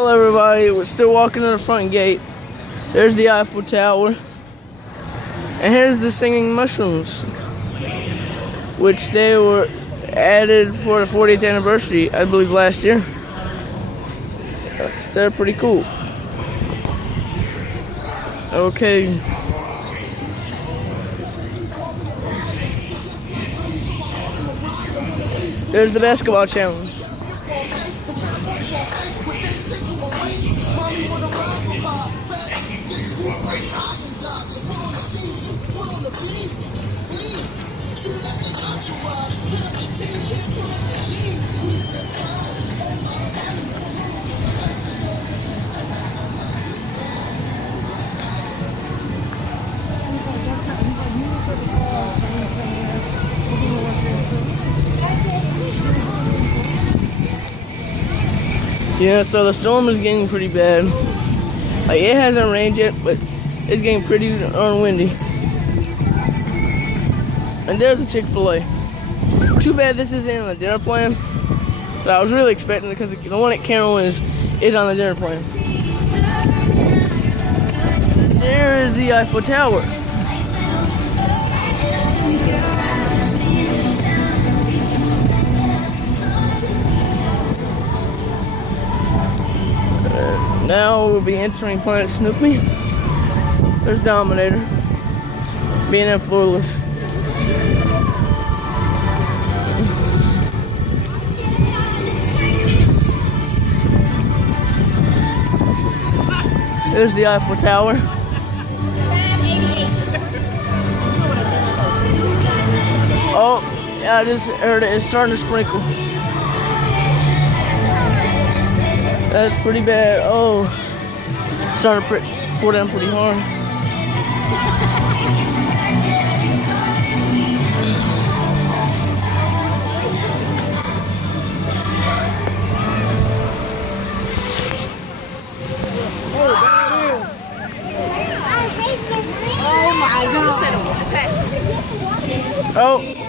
Hello everybody, we're still walking to the front gate. There's the Eiffel Tower. And here's the singing mushrooms, which they were added for the 40th anniversary, I believe last year. They're pretty cool. Okay. There's the basketball challenge. Yeah, so the storm is getting pretty bad. Like, it hasn't rained yet, but it's getting pretty darn windy. And there's the Chick-fil-A. Too bad this isn't on the dinner plan. So I was really expecting it because the one at Carroll is on the dinner plan. There is the Eiffel Tower. Now we'll be entering Planet Snoopy. There's Dominator. Being in Floorless. There's the Eiffel Tower. Oh, yeah, I just heard it. It's starting to sprinkle. That's pretty bad. Oh, it's starting to pour down pretty hard. Oh my God! Oh.